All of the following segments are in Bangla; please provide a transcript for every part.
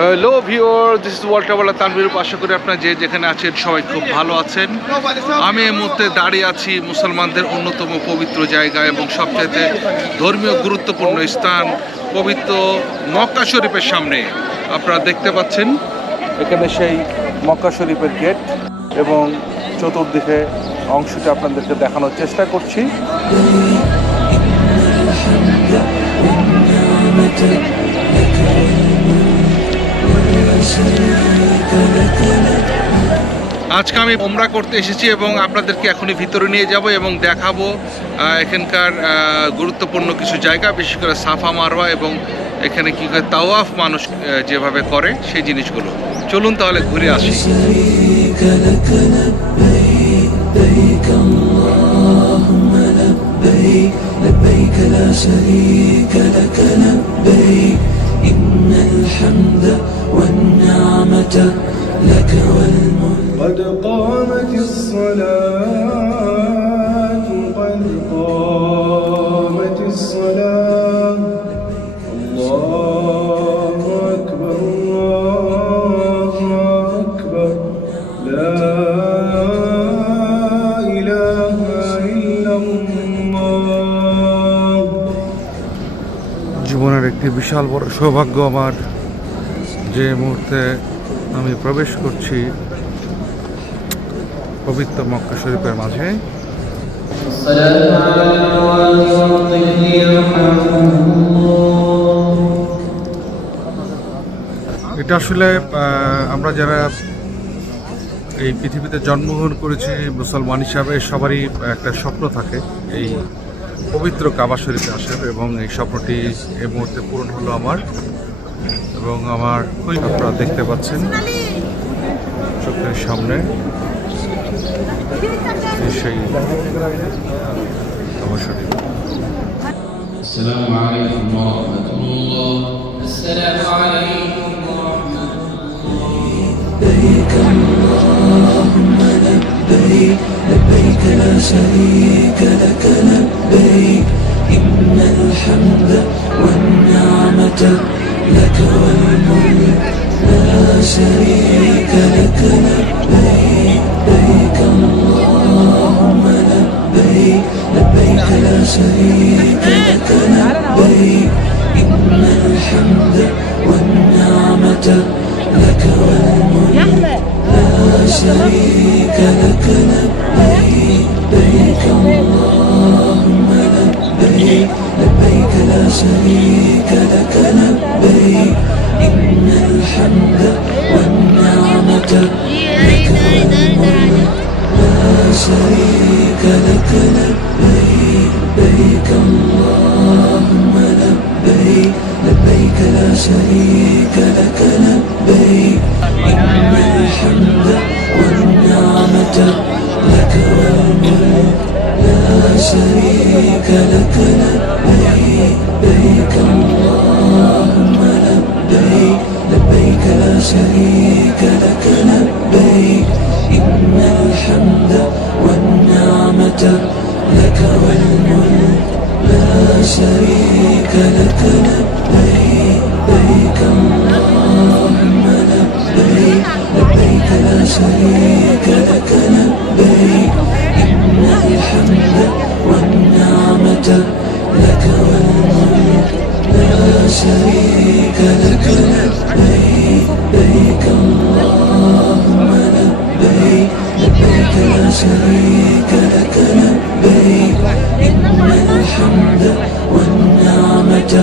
Hello viewer, this is world traveller Tanvir. আশা করি আপনারা যে যেখানে আছেন সবাই খুব ভালো আছেন। আমি এই মুহূর্তে দাঁড়িয়ে আছি মুসলমানদের অন্যতম পবিত্র জায়গা এবং সবচেয়ে ধর্মীয় গুরুত্বপূর্ণ স্থান পবিত্র মক্কা শরীফের সামনে। আপনারা দেখতে পাচ্ছেন এখানে সেই মক্কা শরীফের গেট এবং চতুর্দিকে অংশটা আপনাদেরকে দেখানোর চেষ্টা করছি। আজকে আমি উমরা করতে এসেছি এবং আপনাদেরকে এখনই ভিতরে নিয়ে যাব এবং দেখাবো এখানকার গুরুত্বপূর্ণ কিছু জায়গা, বিশেষ করে সাফা মারওয়া এবং এখানে কি করে তাওয়াফ মানুষ যেভাবে করে সেই জিনিসগুলো। চলুন তাহলে ঘুরে আসি। لك والملك قد قامت الصلاة قد قامت الصلاة الله أكبر الله أكبر لا إله إلا الله। জীবনের একটি বিশাল বড় সৌভাগ্য আমার যে মুহূর্তে আমি প্রবেশ করছি পবিত্র মক্কা শরীফের মাঝে। এটা আসলে আমরা যারা এই পৃথিবীতে জন্মগ্রহণ করেছি মুসলমান হিসাবে সবারই একটা স্বপ্ন থাকে এই পবিত্র কাবা শরীফে আসার, এবং এই স্বপ্নটি এই মুহূর্তে পূরণ হলো আমার। এবং আমার আপনারা দেখতে পাচ্ছেন চোখের সামনে সেই কাবা শরীফ। আসসালামু আলাইকুম ওয়া রাহমাতুল্লাহ। আসসালামু আলাইকুম ওয়া রাহমাতুল্লাহ। لبيك اللهم لبيك لبيك لا شريك لك لبيك إن الحمد والنعمة لك والملك لا شريك لك لبيك لبيك اللهم لبيك لبيك لا شريك لك لبيك إن الحمد والنعمة لك والملك لا شريك لك لبيك لبيك اللهم لبيك لبيك لا شريك لك لبيك إن الحمد والنعمة لك والملك لا شريك لك لبيك لبيك اللهم لبيك لبيك لا شريك لك لبيك إن الحمد والنعمة لك والملك لا شريك لك لبيك لبيك اللهم لبيك لبيك لا شريك لك لبيك إن الحمد والنعمة لك والملك لا شريك لك لبيك لبيك اللهم لبيك لبيك لا شريك لك لبيك إن الحمد والنعمة لك والملك لا شريك لك لبيك لبيك اللهم لبيك لبيك لا شريك لك لبيك إن الحمد والنعمة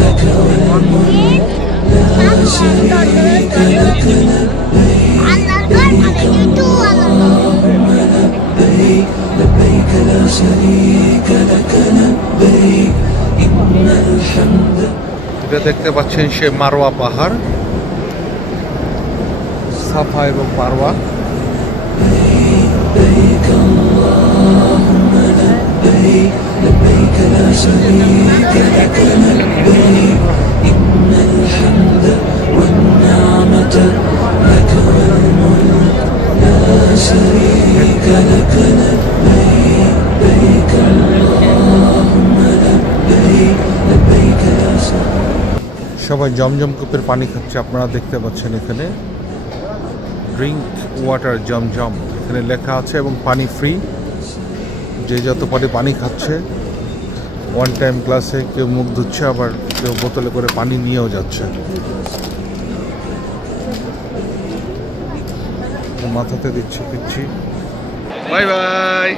لك والملك لا شريك لك لبيك لبيك اللهم لبيك لبيك لا شريك لك لبيك إن الحمد। এটা দেখতে পাচ্ছেন সে মারওয়া পাহাড়, সাফা এবং মারওয়া। لبيك اللهم لبيك لبيك لا شريك لك لبيك إن الحمد والنعمة لك والملك لا شريك لك لبيك لبيك اللهم لبيك لبيك لا شريك সবাই জমজম কূপের পানি খাচ্ছে, আপনারা দেখতে পাচ্ছেন এখানে ড্রিঙ্ক ওয়াটার জমজম এখানে লেখা আছে এবং পানি ফ্রি। যে যত পারে পানি খাচ্ছে, ওয়ান টাইম গ্লাসে কেউ মুখ ধুচ্ছে, আবার কেউ বোতলে করে পানি নিয়েও যাচ্ছে। মাথাতে দিচ্ছি। Bye bye.